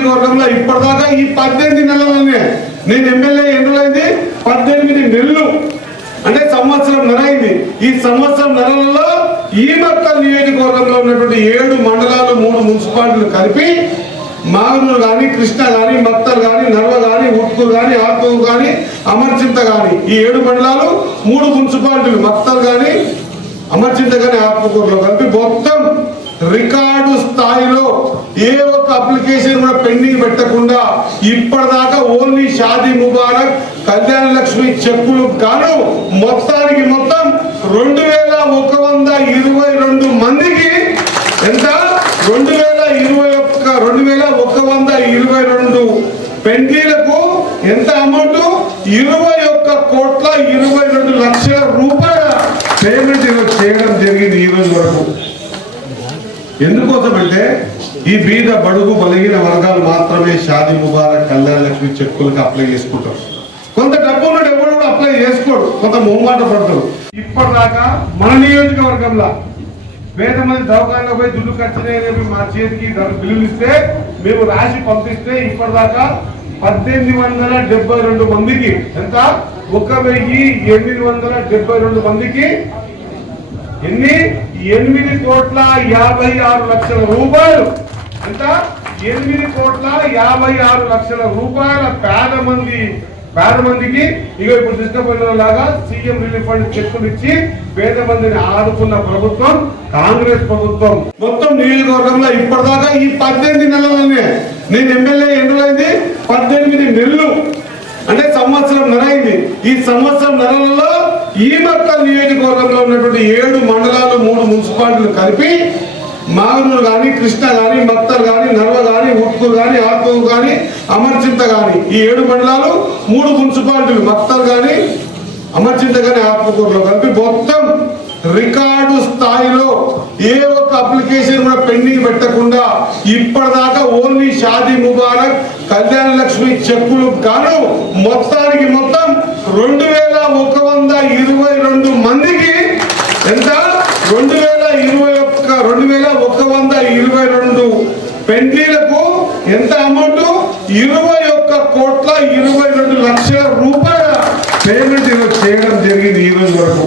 నియోజకవర్గంలో ఇప్పటిదాకా ఈ పద్దెనిమిది నెలలనే నేను ఎమ్మెల్యే ఎన్నులైంది? పద్దెనిమిది నెలలు. అంటే సంవత్సరం నెలైంది. ఈ సంవత్సరం నెలలలో ఈ మొత్తం నియోజకవర్గంలో ఉన్నటువంటి ఏడు మండలాలు మూడు మున్సిపాలిటీలు కలిపి మాగనూరు కానీ కృష్ణ కానీ మక్తల్ కానీ నర్వ కానీ ఉట్కూరు కానీ ఆత్మూరు కానీ అమర్చింత కానీ ఈ ఏడు మండలాలు మూడు మున్సిపాలిటీలు మక్తల్ కానీ అమర్చింత కానీ ఆత్మకూరులో కలిపి మొత్తం రికార్డు స్థాయిలో ఏ ఒక్క అప్లికేషన్ కూడా పెండింగ్ పెట్టకుండా ఇప్పటిదాకా ఓన్లీ షాదీ ముబారక్ కళ్యాణ లక్ష్మి చెక్కులు గాను మొత్తానికి మొత్తం రెండు వేల ఒక వంద ఇరవై రెండు మందికి ఎంత? రెండు వేల ఇరవై ఒక్క రెండు వేల ఒక వంద ఇరవై రెండు పెండ్లీలకు ఎంత అమౌంట్ ఇరవై ఒక్క కోట్ల ఇరవై రెండు లక్షల రూపాయల పేమెంట్ చేయడం జరిగింది ఈ రోజు వరకు. ఎందుకోసం అంటే ఈ బీద బడుగు బలహీన వర్గాలు మాత్రమే షాదీ ముబారక్ కళ్యాణ లక్ష్మి చెక్కులకు అప్లై చేసుకుంటారు. కొంత డబ్బు ఉన్నాడు ఎవరు కూడా అప్లై చేసుకోడు. కొంత మొహమాట పడతారు ఇప్పటిదాకా మన నియోజకవర్గంలో వేద మంది దవాఖానలో పోయి దుడ్డు ఖర్చునేవి మా చేతికి బిల్లులు ఇస్తే మేము రాసి పంపిస్తే ఇప్పటిదాకా పద్దెనిమిది వందల డెబ్బై రెండు మందికి ఎంత? ఒక వెయ్యి ఎనిమిది వందల డెబ్బై రెండు మందికి ఎన్ని? ఎనిమిది కోట్ల యాభై ఆరు లక్షల రూపాయలు. ఎంత? ఎనిమిది కోట్ల యాభై ఆరు లక్షల రూపాయల పేద మంది పేద మందికి ఇక ఇప్పుడు తీసుకుపోయిన లాగా సీఎం రిలీఫ్ ఫండ్ చెక్కులు ఇచ్చి పేద మందిని ఆదుకున్న ప్రభుత్వం కాంగ్రెస్ ప్రభుత్వం. మొత్తం నియోజకవర్గంలో ఇప్పటిదాకా ఈ పద్దెనిమిది నెలలనే నేను ఎమ్మెల్యే ఎన్నులైంది? పద్దెనిమిది నెలలు. ఈ సంవత్సరం నెలల్లో ఈ మొత్తం నియోజకవర్గంలో ఉన్నటువంటి ఏడు మండలాలు మూడు మున్సిపాలిటీలు కలిపి మాగనూరు కానీ కృష్ణ కానీ మత్తర్ కానీ నర్వ కానీ ఉట్కూరు కానీ ఆత్మూరు కానీ అమర్చింత కానీ ఈ ఏడు మండలాలు మూడు మున్సిపాలిటీలు మత్తర్ కానీ అమర్చింత కానీ ఆత్మకూరులో కలిపి మొత్తం రికార్డు స్థాయిలో ఏ ఒక్క అప్లికేషన్ కూడా పెండింగ్ పెట్టకుండా ఇప్పటిదాకా ఓన్లీ షాదీ ముబారక్ లక్ష్మి చెక్కులు గాను మొత్తానికి మొత్తం రెండు వేల ఒక వంద ఇరవై రెండు మందికి ఎంత? రెండు వేల ఇరవై ఒక్క రెండు వేల ఒక వంద ఇరవై రెండు పెండ్లీలకు ఎంత అమౌంట్? ఇరవై ఒక్క కోట్ల ఇరవై రెండు లక్షల రూపాయల పేమెంట్ ఈరోజు చేయడం జరిగింది ఈ రోజు వరకు.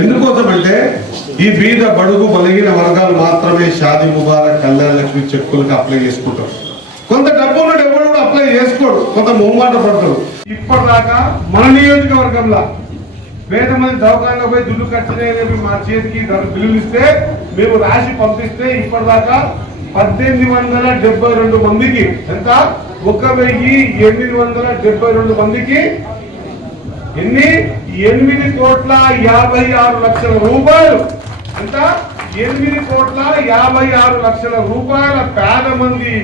ఎందుకోసమంటే ఈ బీద బడుగు బలిగిన వర్గాలు మాత్రమే షాది ముబారక్ కళ్యాణ లక్ష్మి చెక్కులకు అప్లై చేసుకుంటారు. వేసుకోడు చేసుకోడు. కొంత మొహమాట పడతాడు. ఇప్పటిదాకా మన నియోజకవర్గంలో వేద మంది దవకాంగా పోయి దుడ్డు ఖర్చునేవి మా చేతికి బిల్లులు ఇస్తే మేము రాసి పంపిస్తే ఇప్పటిదాకా పద్దెనిమిది వందల డెబ్బై రెండు మందికి ఎంత? ఒక వెయ్యి ఎనిమిది వందల డెబ్బై రెండు మందికి ఎన్ని? ఎనిమిది కోట్ల యాభై ఆరు లక్షల రూపాయలు. ఎంత? ఎనిమిది కోట్ల యాభై ఆరు లక్షల రూపాయల పేద మంది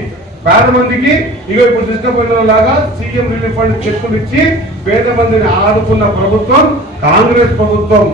పేద మందికి ఇక ఇప్పుడు తీసుకుపోయిన లాగా సీఎం రిలీఫ్ ఫండ్ చెక్కులు ఇచ్చి పేద మందిని ఆదుకున్న ప్రభుత్వం కాంగ్రెస్ ప్రభుత్వం.